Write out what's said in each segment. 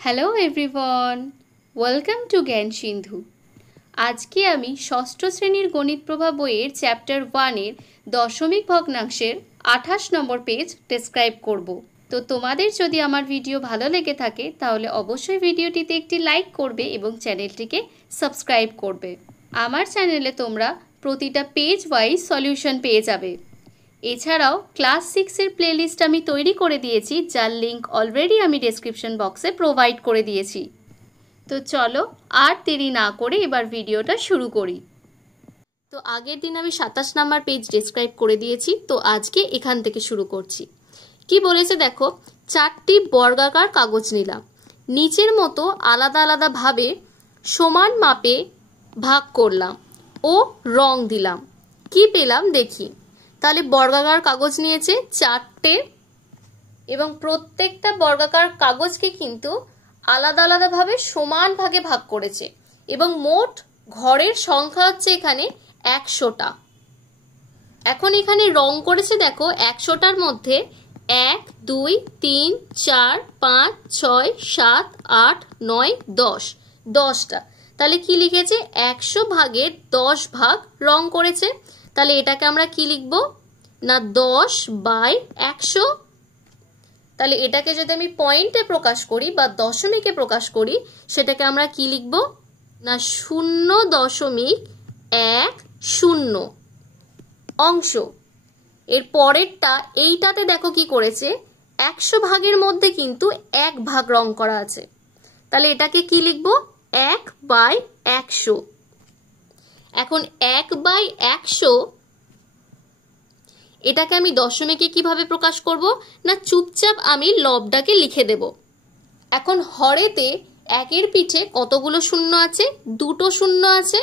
Hello everyone, welcome to জ্ঞান সিন্ধু। আজকে আমি ষষ্ঠ শ্রেণীর গণিত প্রভা বইয়ের চ্যাপ্টার 1-এর দশমিক ভগ্নাংশের 28 নম্বর পেজ ডেসক্রাইব করব। তো তোমাদের যদি আমার ভিডিও ভালো লেগে থাকে তাহলে অবশ্যই ভিডিওটিতে একটি লাইক করবে এবং চ্যানেলটিকে সাবস্ক্রাইব করবে। আমার চ্যানেলে তোমরা প্রতিটা পেজ ওয়াইজ সলিউশন পেয়ে যাবে। এছাড়াও ক্লাস 6-এর প্লেলিস্ট আমি তৈরি করে দিয়েছি, যার লিঙ্ক অলরেডি আমি ডেসক্রিপশন বক্সে প্রোভাইড করে দিয়েছি। তো চলো আর দেরি না করে এবার ভিডিওটা শুরু করি। তো আগের দিন আমি 27 নাম্বার পেজ ডেসক্রাইব করে দিয়েছি, তো আজকে এখান থেকে শুরু করছি। কি বলেছে দেখো, 4টি বর্গাকার কাগজ নিলাম, নিচের মতো আলাদা আলাদাভাবে সমান মাপে ভাগ করলাম ও রং দিলাম। কি পেলাম দেখি। তাহলে বর্গাকার কাগজ নিয়েছে 4টে এবং প্রত্যেকটা বর্গাকার কাগজকে কিন্তু আলাদা আলাদাভাবে সমান ভাগে ভাগ করেছে এবং মোট ঘরের সংখ্যা হচ্ছে এখানে 100টা। এখন এখানে রং করেছে দেখো, 100টার মধ্যে 1 2 3 4 5 6 7 8 9 10 10টা। তাহলে কি লিখেছে, 100 ভাগের 10 ভাগ রং করেছে। তাহলে এটাকে আমরা কি লিখব না 10/100। তাহলে এটাকে যদি আমি পয়েন্টে প্রকাশ করি বা দশমিকে প্রকাশ করি, সেটাকে আমরা কি লিখব না 0.10 অংশ। এর পরেরটা এইটাতে দেখো কি করেছে, 100 ভাগের মধ্যে কিন্তু 1 ভাগ রং করা আছে। তাহলে এটাকে কি লিখব 1/100। এখন 1/100 এটাকে আমি দশমিকে কিভাবে প্রকাশ করব না চুপচাপ আমি লবটাকে লিখে দেব। এখন হরেতে 1-এর পিঠে কতগুলো শূন্য আছে, 2টো শূন্য আছে।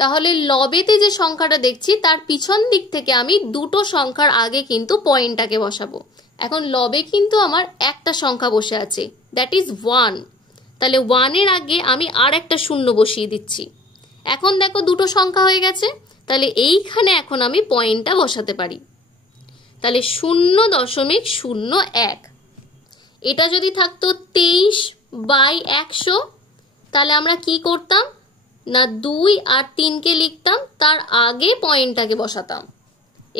তাহলে লবেতে যে সংখ্যাটা দেখছি তার পিছন দিক থেকে আমি 2টো সংখ্যার আগে কিন্তু পয়েন্টটাকে বসাবো। এখন লবে কিন্তু আমার একটা সংখ্যা বসে আছে, দ্যাট ইজ 1। তাহলে 1-এর আগে আমি আর একটা শূন্য বসিয়ে দিচ্ছি। এখন দেখো 2টো সংখ্যা হয়ে গেছে। তাহলে এইখানে এখন আমি পয়েন্টটা বসাতে পারি। তাহলে 0.01। এটা যদি থাকতো 23/100, তাহলে আমরা কি করতাম না 2 আর 3কে লিখতাম, তার আগে পয়েন্টটাকে বসাতাম।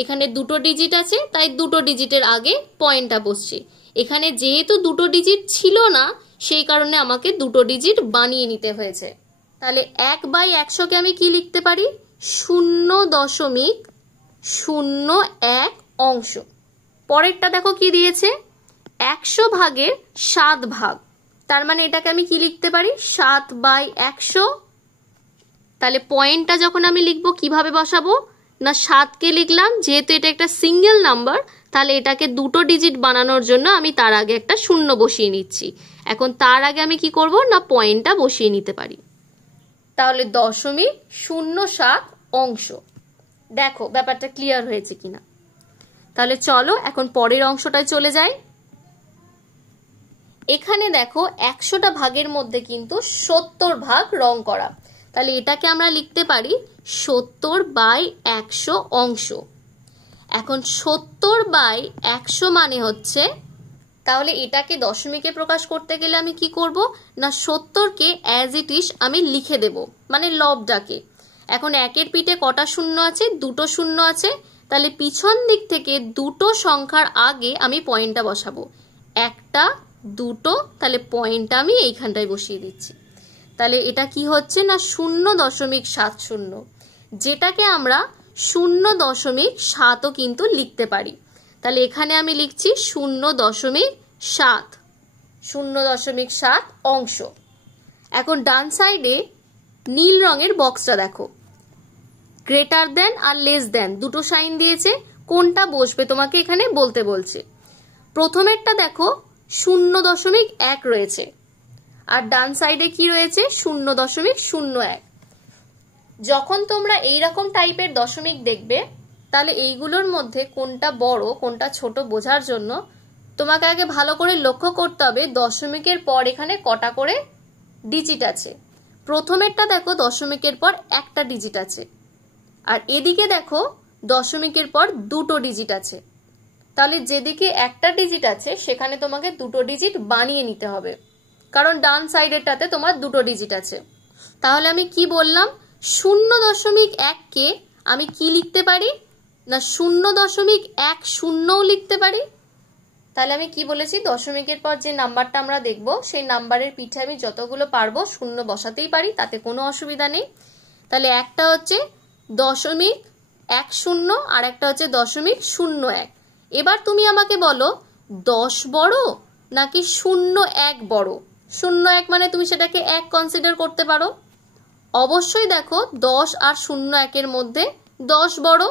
এখানে 2টো ডিজিট আছে, তাই 2টো ডিজিটের আগে পয়েন্টটা বসছে। এখানে যেহেতু 2টো ডিজিট ছিল না, সেই কারণে আমাকে 2টো ডিজিট বানিয়ে নিতে হয়েছে। তাহলে 1/100কে আমি কি লিখতে পারি, 0.01 অংশ। পরেরটা দেখো কি দিয়েছে, 100 ভাগের 7 ভাগ। তার মানে এটাকে আমি কি লিখতে পারি, 7/100। তাহলে পয়েন্টটা যখন আমি লিখবো কিভাবে বসাবো না 7কে লিখলাম, যেহেতু এটা একটা সিঙ্গেল নাম্বার, তাহলে এটাকে 2টো ডিজিট বানানোর জন্য আমি তার আগে একটা শূন্য বসিয়ে নিচ্ছি। এখন তার আগে আমি কি করব না পয়েন্টটা বসিয়ে নিতে পারি। তাহলে 0.07 অংশ। দেখো ব্যাপারটা ক্লিয়ার হয়েছে কিনা। তাহলে চলো এখন পরের অংশটায় চলে যাই। এখানে দেখো 100টা ভাগের মধ্যে কিন্তু 70 ভাগ রং করা। তাহলে এটাকে আমরা লিখতে পারি 70/100 অংশ। এখন 70/100 মানে হচ্ছে, তাহলে এটাকে দশমিকে প্রকাশ করতে গেলে আমি কি করব না 70কে অ্যাজ ইট ইজ আমি লিখে দেব, মানে লবটাকে। এখন 1-এর পিঠে কটা শূন্য আছে, 2টো শূন্য আছে। তাহলে পিছন দিক থেকে 2টো সংখ্যার আগে আমি পয়েন্টটা বসাবো, 1টা 2টো। তাহলে পয়েন্টটা আমি এইখানটায় বসিয়ে দিচ্ছি। তাহলে এটা কি হচ্ছে না 0.70, যেটাকে আমরা 0.7ও কিন্তু লিখতে পারি। তাহলে এখানে আমি লিখছি 0.7 অংশ। এখন ডান সাইডে নীল রঙের বক্সটা দেখো, গ্রেটার দেন আর লেস দেন দুটো সাইন দিয়েছে। কোনটা বসবে তোমাকে এখানে বলতে বলছে। প্রথমেরটা দেখো 0.1 রয়েছে, আর ডান সাইডে কি রয়েছে 0.01। যখন তোমরা এইরকম টাইপের দশমিক দেখবে, তাহলে এইগুলোর মধ্যে কোনটা বড় কোনটা ছোট বোঝার জন্য তোমাকে আগে ভালো করে লক্ষ্য করতে হবে দশমিকের পর এখানে কটা করে ডিজিট আছে। প্রথমেরটা দেখো দশমিকের পর একটা ডিজিট আছে, আর এদিকে দেখো দশমিকের পর 2টো ডিজিট আছে। তাহলে যেদিকে একটা ডিজিট আছে সেখানে তোমাকে 2টো ডিজিট বানিয়ে নিতে হবে। কারণ ডান সাইডেরটাতে তোমার দুটো ডিজিট আছে। তাহলে আমি কি বললাম, 0.1কে আমি কি লিখতে পারি না 0.10ও লিখতে পারি। তাহলে আমি কি বলেছি, দশমিকের পর যে নাম্বারটা আমরা দেখব সেই নাম্বারের পিঠে আমি যতগুলো পারবো শূন্য বসাতেই পারি, তাতে কোনো অসুবিধা নেই। তাহলে একটা হচ্ছে 0.10 আর একটা হচ্ছে 0.01। এবার তুমি আমাকে বলো 10 বড় নাকি 0.1 বড়। 0.1 মানে তুমি সেটাকে 1 কনসিডার করতে পারো। অবশ্যই দেখো 10 আর 0.1-এর মধ্যে 10 বড়,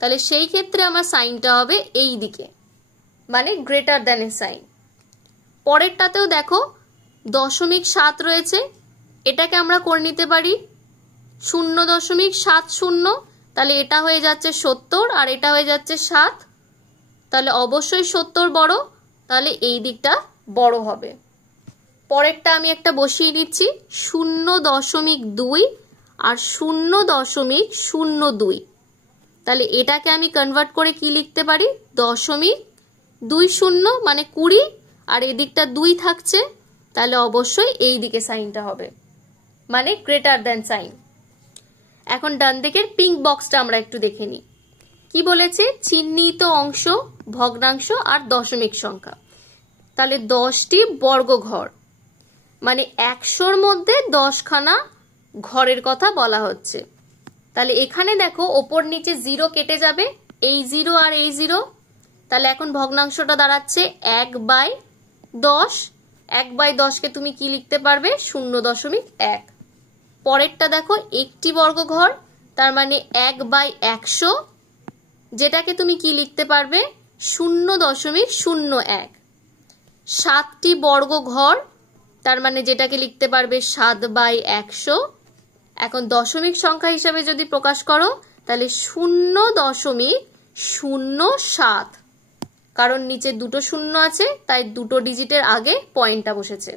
তাহলে সেই ক্ষেত্রে আমার সাইনটা হবে এই দিকে, মানে গ্রেটার দ্যান এর সাইন। পরেরটাতেও দেখো 0.7 রয়েছে, এটাকে আমরা করে নিতে পারি 0.70, তাহলে এটা হয়ে যাচ্ছে 70 আর এটা হয়ে যাচ্ছে 7, তাহলে অবশ্যই 70 বড়, তাহলে এই দিকটা বড় হবে। পরেরটা আমি একটা বসিয়ে দিচ্ছি 0.2 আর 0.02, তাহলে এটাকে আমি কনভার্ট করে কি লিখতে পারি 0.20 মানে 20, আর এদিকটা 2 থাকছে, তাহলে অবশ্যই এই দিকে সাইনটা হবে, মানে গ্রেটার দ্যান সাইন। এখন ডান দিকের পিঙ্ক বক্সটা আমরা একটু দেখে নিই। কি বলেছে, চিহ্নিত অংশ, ভগ্নাংশ আর দশমিক সংখ্যা। তাহলে 10টি বর্গঘর, মানে 100-র মধ্যে 10খানা ঘরের কথা বলা হচ্ছে। তাহলে এখানে দেখো ওপর নিচে 0 কেটে যাবে, এই 0 আর এই 0, তাহলে এখন ভগ্নাংশটা দাঁড়াচ্ছে 1/10। 1/10কে তুমি কি লিখতে পারবে 0.1। পরেরটা দেখো একটি বর্গঘর, তার মানে 1/100, যেটাকে তুমি কি লিখতে পারবে 0.01। 7টি বর্গঘর, তার মানে যেটাকে লিখতে পারবে 7/100। এখন দশমিক সংখ্যা হিসাবে যদি প্রকাশ করো তাহলে 0.07, কারণ নিচে দুটো শূন্য আছে তাই দুটো ডিজিটের আগে পয়েন্টটা বসেছে।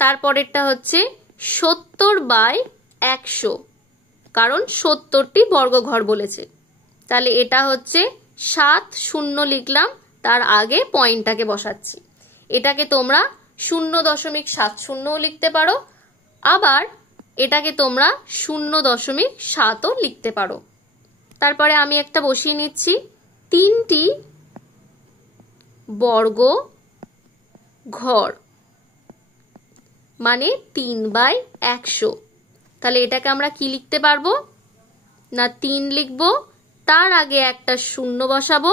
তারপরেরটা হচ্ছে 70/100, কারণ 70টি বর্গঘর বলেছে, তাহলে এটা হচ্ছে 70 লিখলাম, তার আগে পয়েন্টটাকে বসাচ্ছি। এটাকে তোমরা 0.70ও লিখতে পারো, আবার এটাকে তোমরা 0.7ও লিখতে পারো। তারপরে আমি একটা বসিয়ে নিচ্ছি 3টি বর্গঘর, মানে 3/100, তাহলে এটাকে আমরা কি লিখতে পারবো না 3 লিখবো, তার আগে একটা শূন্য বসাবো,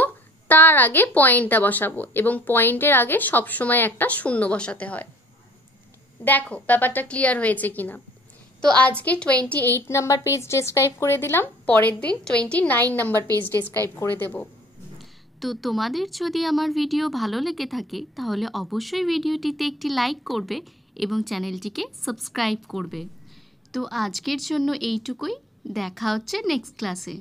তার আগে পয়েন্টটা বসাবো, এবং পয়েন্টের আগে সবসময় একটা শূন্য বসাতে হয়। দেখো ব্যাপারটা ক্লিয়ার হয়েছে কিনা। তো আজকে 28 নাম্বার পেজ ডেসক্রাইব করে দিলাম, পরের দিন 29 নাম্বার পেজ ডেসক্রাইব করে দেব। তো তোমাদের যদি আমার ভিডিও ভালো লেগে থাকে তাহলে অবশ্যই ভিডিওটিতে একটি লাইক করবে এবং চ্যানেলটিকে সাবস্ক্রাইব করবে। তো আজকের জন্য এইটুকুই, দেখা হচ্ছে নেক্সট ক্লাসে।